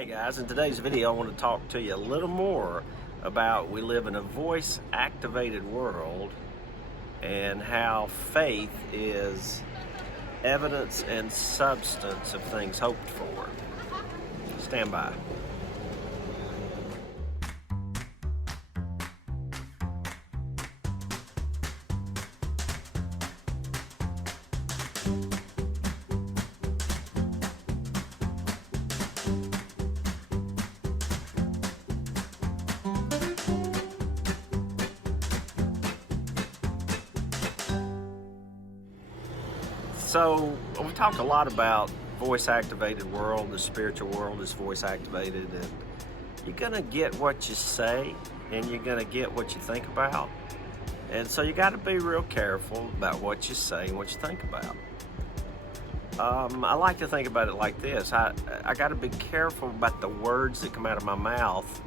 Hey guys, in today's video I want to talk to you a little more about we live in a voice-activated world and how faith is evidence and substance of things hoped for. Stand by. So we talk a lot about voice-activated world. The spiritual world is voice-activated, and you're gonna get what you say, and you're gonna get what you think about. And so you got to be real careful about what you say and what you think about. I like to think about it like this. I got to be careful about the words that come out of my mouth,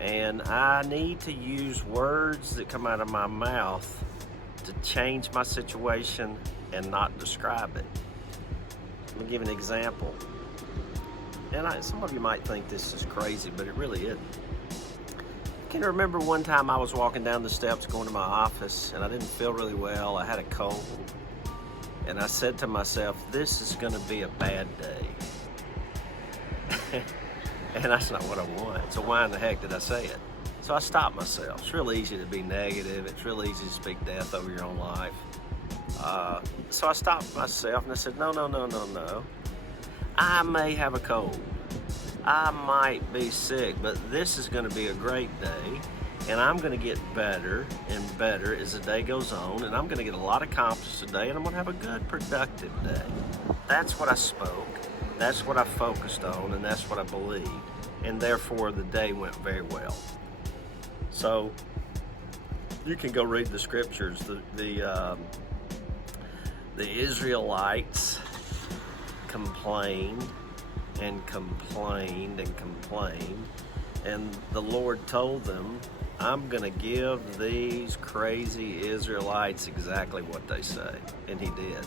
and I need to use words that come out of my mouth to change my situation and not describe it. Let me give an example. And some of you might think this is crazy, but it really isn't. I can remember one time I was walking down the steps going to my office, and I didn't feel really well. I had a cold. And I said to myself, this is going to be a bad day. And that's not what I want. So why in the heck did I say it? So I stopped myself. It's real easy to be negative. It's real easy to speak death over your own life. So I stopped myself and I said, no. I may have a cold. I might be sick, but this is going to be a great day, and I'm going to get better and better as the day goes on, and I'm going to get a lot accomplished today, and I'm going to have a good, productive day. That's what I spoke. That's what I focused on, and that's what I believed, and therefore the day went very well. So you can go read the scriptures. The Israelites complained and complained and complained, and the Lord told them, I'm going to give these crazy Israelites exactly what they say. And he did.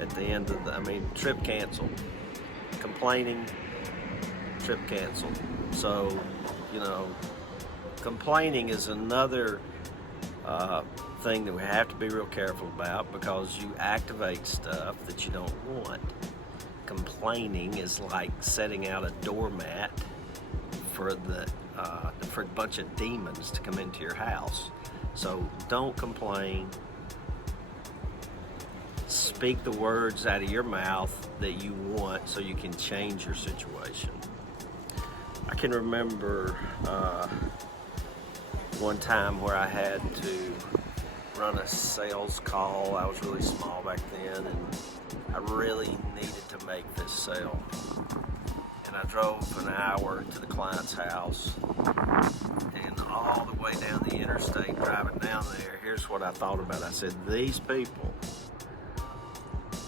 At the end of trip canceled. Complaining, trip canceled. So, complaining is another thing that we have to be real careful about, because you activate stuff that you don't want. Complaining is like setting out a doormat for a bunch of demons to come into your house. So don't complain. Speak the words out of your mouth that you want so you can change your situation. I can remember one time where I had to run a sales call. I was really small back then, and I really needed to make this sale. And I drove an hour to the client's house, and all the way down the interstate driving down there, here's what I thought about it. I said, these people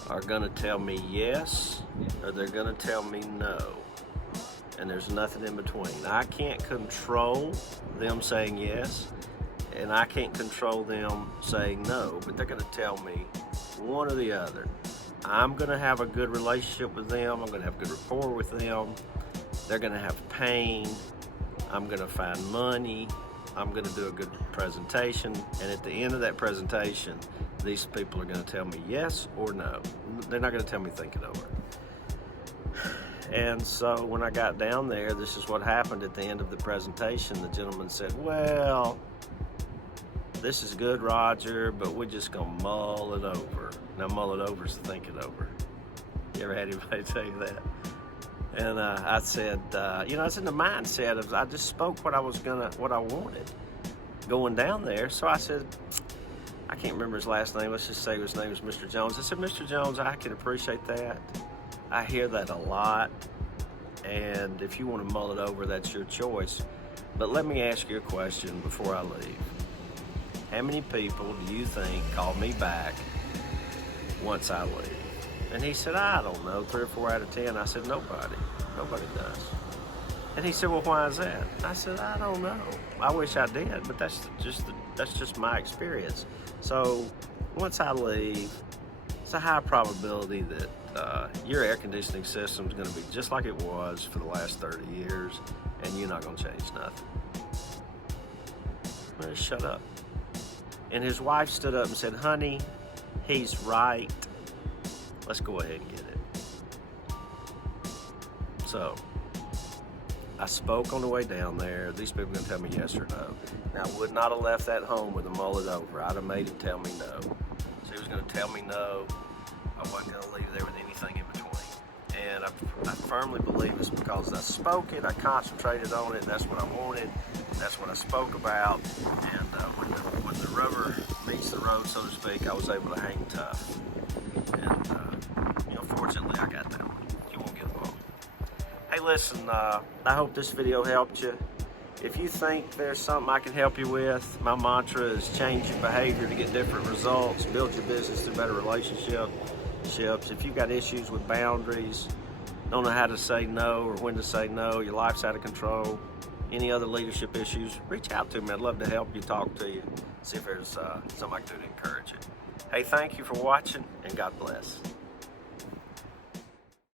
are gonna tell me yes, or they're gonna tell me no. And there's nothing in between. I can't control them saying yes, and I can't control them saying no, but they're gonna tell me one or the other. I'm gonna have a good relationship with them. I'm gonna have good rapport with them. They're gonna have pain. I'm gonna find money. I'm gonna do a good presentation. And at the end of that presentation, these people are gonna tell me yes or no. They're not gonna tell me think it over. And so when I got down there, this is what happened at the end of the presentation. The gentleman said, well, this is good, Roger, but we're just gonna mull it over. Now, mull it over is to think it over. You ever had anybody tell you that? And I said, I was in the mindset of, I just spoke what I wanted going down there. So I said, I can't remember his last name. Let's just say his name was Mr. Jones. I said, Mr. Jones, I can appreciate that. I hear that a lot. And if you want to mull it over, that's your choice. But let me ask you a question before I leave. How many people do you think call me back once I leave? And he said, I don't know, 3 or 4 out of 10. I said, nobody does. And he said, well, why is that? I said, I don't know. I wish I did, but that's just my experience. So once I leave, it's a high probability that your air conditioning system is going to be just like it was for the last 30 years, and you're not going to change nothing. Just shut up. And his wife stood up and said, honey, he's right. Let's go ahead and get it. So, I spoke on the way down there. These people are going to tell me yes or no. Now, I would not have left that home with a mullet over. I'd have made him tell me no. So he was going to tell me no. I wasn't going to leave there with anything in between. And I firmly believe it's because I spoke it, I concentrated on it, that's what I wanted, that's what I spoke about, and when the rubber meets the road, so to speak, I was able to hang tough. And, fortunately, I got that one. You won't get along. Hey, listen, I hope this video helped you. If you think there's something I can help you with, my mantra is change your behavior to get different results, build your business through better relationships. If you've got issues with boundaries, don't know how to say no or when to say no, your life's out of control, any other leadership issues, reach out to me. I'd love to help you, talk to you, see if there's something I can do to encourage you. Hey, thank you for watching, and God bless.